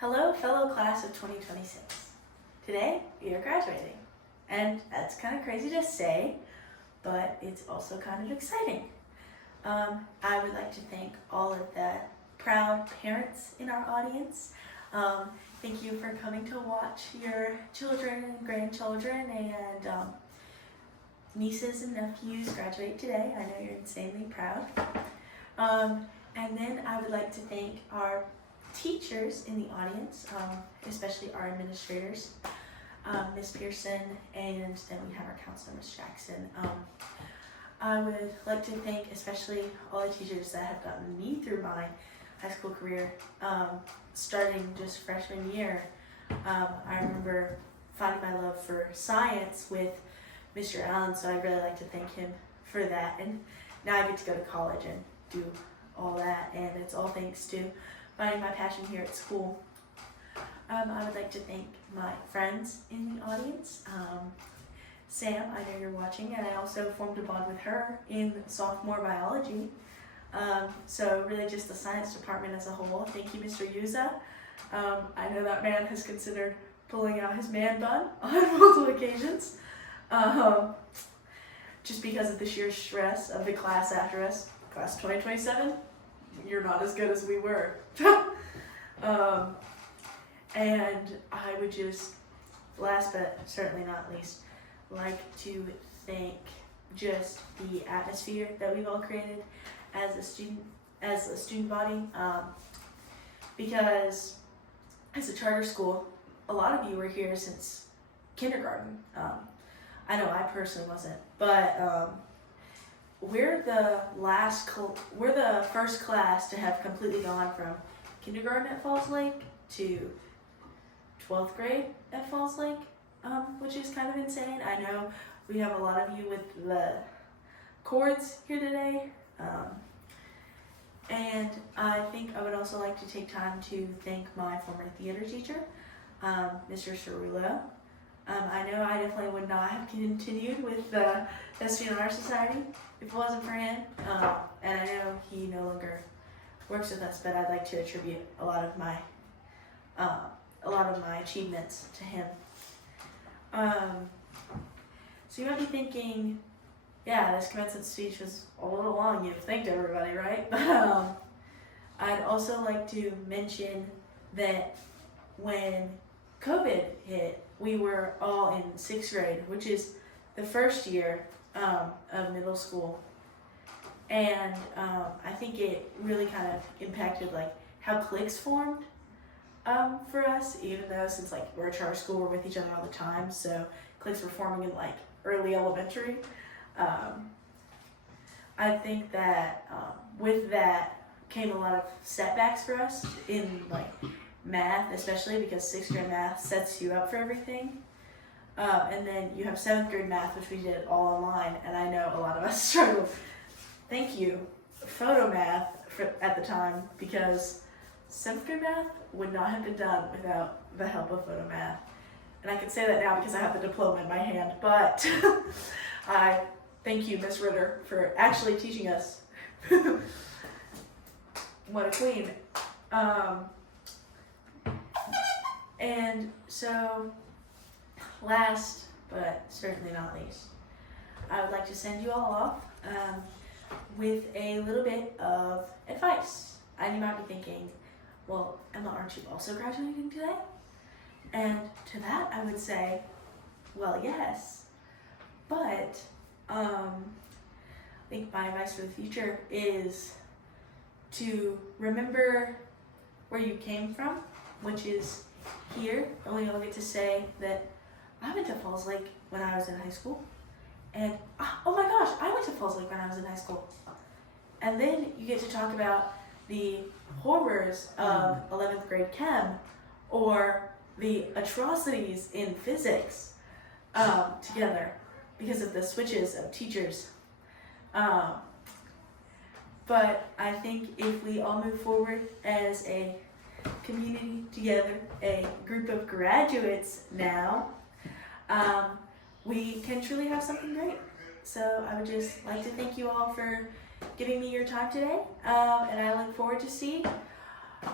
Hello, fellow class of 2026. Today, we are graduating. And that's kind of crazy to say, but it's also kind of exciting. I would like to thank all of the proud parents in our audience. Thank you for coming to watch your children and grandchildren and nieces and nephews graduate today. I know you're insanely proud. And then I would like to thank our teachers in the audience, especially our administrators, Ms. Pearson, and then we have our counselor, Ms. Jackson. I would like to thank especially all the teachers that have gotten me through my high school career, starting just freshman year. I remember finding my love for science with Mr. Allen, so I'd really like to thank him for that. And now I get to go to college and do all that, and it's all thanks to finding my passion here at school. I would like to thank my friends in the audience. Sam, I know you're watching, and I also formed a bond with her in sophomore biology. So really just the science department as a whole. Thank you, Mr. Yuza. I know that man has considered pulling out his man bun on multiple occasions. Just because of the sheer stress of the class after us. Class 2027, you're not as good as we were. And I would just, last but certainly not least, like to thank just the atmosphere that we've all created as a student body, because as a charter school, a lot of you were here since kindergarten. I know I personally wasn't, but we're the first class to have completely gone from kindergarten at Falls Lake to 12th grade at Falls Lake, which is kind of insane. I know we have a lot of you with the chords here today, and I think I would also like to take time to thank my former theater teacher, Mr. Cerullo. I know I definitely would not have continued with the SPNR Society if it wasn't for him, and I know he no longer works with us, but I'd like to attribute a lot of my achievements to him. So you might be thinking, yeah, this commencement speech was a little long. You've thanked everybody, right? But I'd also like to mention that when COVID hit, we were all in 6th grade, which is the first year of middle school. And I think it really kind of impacted like how cliques formed for us, even though since like we're a charter school, we're with each other all the time, so cliques were forming in like early elementary. I think that with that came a lot of setbacks for us in like math, especially because 6th grade math sets you up for everything. And then you have 7th grade math, which we did all online, and I know a lot of us struggled. Thank you, photo math at the time, because 7th grade math would not have been done without the help of photo math. And I can say that now because I have the diploma in my hand, but I thank you, Miss Ritter, for actually teaching us. What a queen. And so, last but certainly not least, I would like to send you all off with a little bit of advice. And you might be thinking, well, Emma, aren't you also graduating today? And to that I would say, well, yes, but I think my advice for the future is to remember where you came from, which is here. And we all get to say that I went to Falls Lake when I was in high school, and oh my gosh, I went to Falls Lake when I was in high school. And then you get to talk about the horrors of 11th grade chem, or the atrocities in physics together because of the switches of teachers. But I think if we all move forward as a community together, a group of graduates now, we can truly have something great. So I would just like to thank you all for giving me your time today, and I look forward to seeing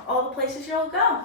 all the places you'll go.